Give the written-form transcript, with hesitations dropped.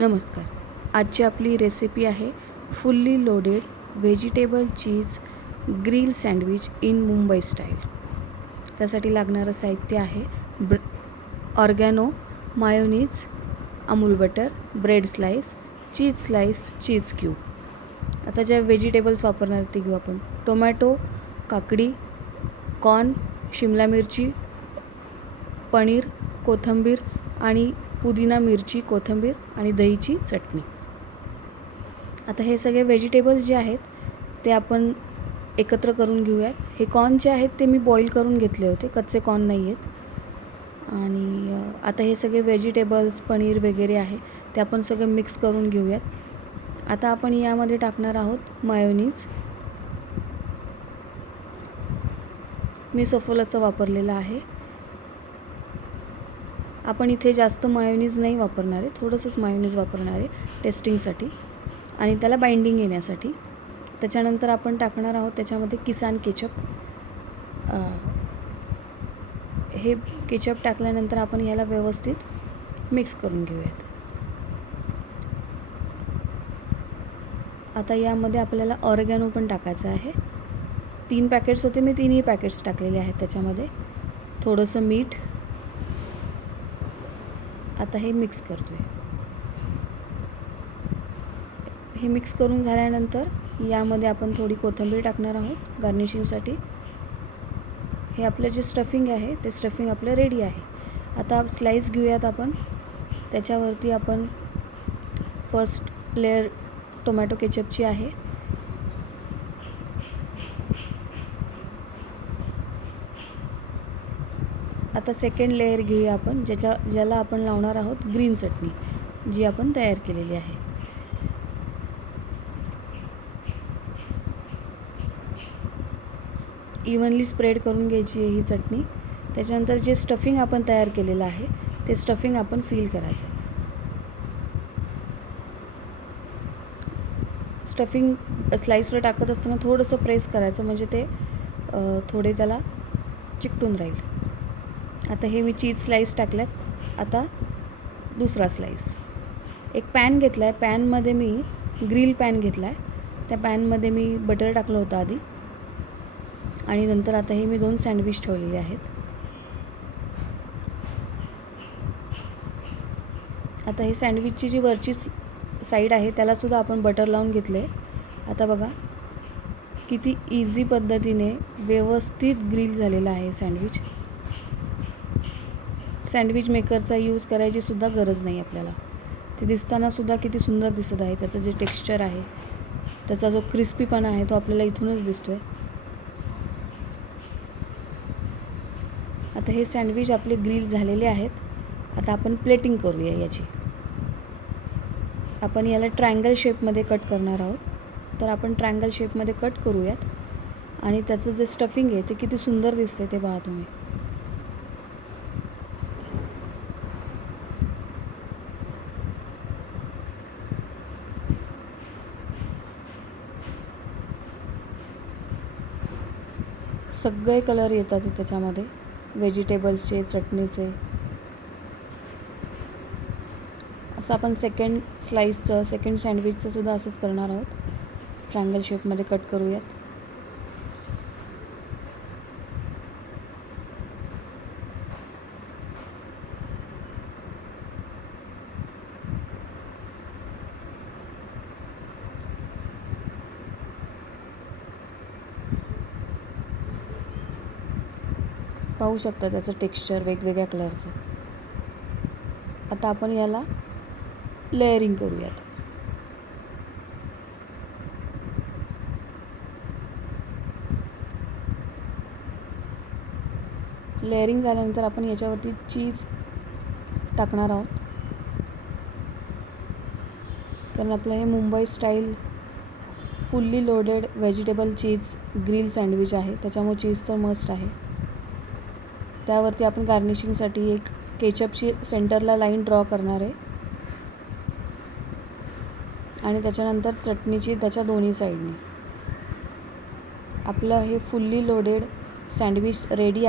नमस्कार. आजची आपली रेसिपी आहे fully loaded vegetable cheese grill sandwich in Mumbai style. त्यासाठी लागणारं साहित्य आहे oregano, mayonnaise, Amul butter, bread slice, cheese slice, cheese cube. आता ज्या व्हेजिटेबल्स वापरणार ते घेऊ आपण. टोमॅटो, काकडी, कॉर्न, शिमला मिरची, पनीर, कोथिंबीर आणि पुदिना, मिरची, कोथिंबीर आणि दहीची चटणी. आता हे सगळे व्हेजिटेबल्स जे आहेत ते आपण एकत्र करून घेऊयात. हे कॉर्न जे आहेत ते मी बॉईल करून घेतले होते, कच्चे कॉर्न नाही आहेत. आणि आता हे सगळे व्हेजिटेबल्स, पनीर वगैरे आहे ते आपण सगळं मिक्स करून घेऊयात. आता आपण यामध्ये टाकणार आहोत मायोनीज. मी सफोलाचा वापरलेला आहे. आपण इथे जास्त मायोनीज नाही वापरणार आहे, थोडंसंच मायोनीज वापरणार आहे टेस्टिंगसाठी आणि त्याला बाइंडिंग येण्यासाठी. त्याच्यानंतर आपण टाकणार आहोत त्याच्यामध्ये किसान केचप. हे केचप टाकल्यानंतर आपण ह्याला व्यवस्थित मिक्स करून घेऊयात. आता यामध्ये आपल्याला ऑर्गॅनो पण टाकायचं आहे. 3 पॅकेट्स होते, मी 3ही पॅकेट्स टाकलेले आहेत त्याच्यामध्ये. थोडंसं मीठ. आता हे मिक्स करतो आहे. हे मिक्स करून झाल्यानंतर यामध्ये आपण थोडी कोथिंबीर टाकणार आहोत गार्निशिंगसाठी. हे आपलं जे स्टफिंग आहे ते स्टफिंग आपलं रेडी आहे. आता स्लाईस घेऊयात आपण. त्याच्यावरती आपण फर्स्ट लेअर टोमॅटो केचपची आहे. आता सेकंड लेअर घेऊया आपण, ज्याला आपण लावणार आहोत ग्रीन चटणी, जी आपण तयार केलेली आहे. इव्हनली स्प्रेड करून घ्यायची आहे ही चटणी. त्याच्यानंतर जे स्टफिंग आपण तयार केलेलं आहे ते स्टफिंग आपण फिल करायचं आहे. स्टफिंग स्लाईसवर टाकत असताना थोडंसं प्रेस करायचं, म्हणजे ते थोडे त्याला चिकटून राहील. आता हे मी चीज स्लाईस टाकल्यात. आता दुसरा स्लाईस. एक पॅन घेतला आहे. पॅनमध्ये मी ग्रिल पॅन घेतला आहे. त्या पॅनमध्ये मी बटर टाकलं होतं आधी आणि नंतर आता हे मी 2 सँडविच ठेवलेले आहेत. आता हे सँडविचची जी वरची साईड आहे त्यालासुद्धा आपण बटर लावून घेतले. आता बघा किती इझी पद्धतीने व्यवस्थित ग्रिल झालेला आहे सँडविच. सँडविच मेकरचा यूज करायची सुद्धा गरज नाही आपल्याला. ते दिसतानासुद्धा किती सुंदर दिसत आहे. त्याचं जे टेक्स्चर आहे, त्याचा जो क्रिस्पीपणा आहे तो आपल्याला इथूनच दिसतो आहे. आता हे सँडविच आपले ग्रिल झालेले आहेत. आता आपण प्लेटिंग करूया याची. आपण याला ट्रायंगल शेपमध्ये कट करणार आहोत. तर आपण ट्रायंगल शेपमध्ये कट करूयात. आणि त्याचं जे स्टफिंग आहे ते किती सुंदर दिसते ते पहा तुम्ही. सगळे कलर येतात त्याच्यामध्ये, व्हेजिटेबल्सचे, चटणीचे. असं आपण सेकंड स्लाईसचं, सेकंड सँडविचचं सुद्धा असंच करणार आहोत. ट्रायंगल शेपमध्ये कट करूयात. पाहू शकता त्याचं टेक्स्चर वेगवेगळ्या कलरचं. आता आपण याला लेअरिंग करूयात. लेअरिंग झाल्यानंतर आपण याच्यावरती चीज टाकणार आहोत, कारण आपलं हे Mumbai style fully loaded vegetable cheese grill sandwich आहे, त्याच्यामुळे चीज तर मस्ट आहे. त्यावरती आपण गार्निशिंगसाठी एक केचपची सेंटरला लाईन ड्रॉ करणार आहे आणि त्याच्यानंतर चटणीची त्याच्या दोन्ही साईडनी. आपलं हे फुल्ली लोडेड सँडविच रेडी आहे.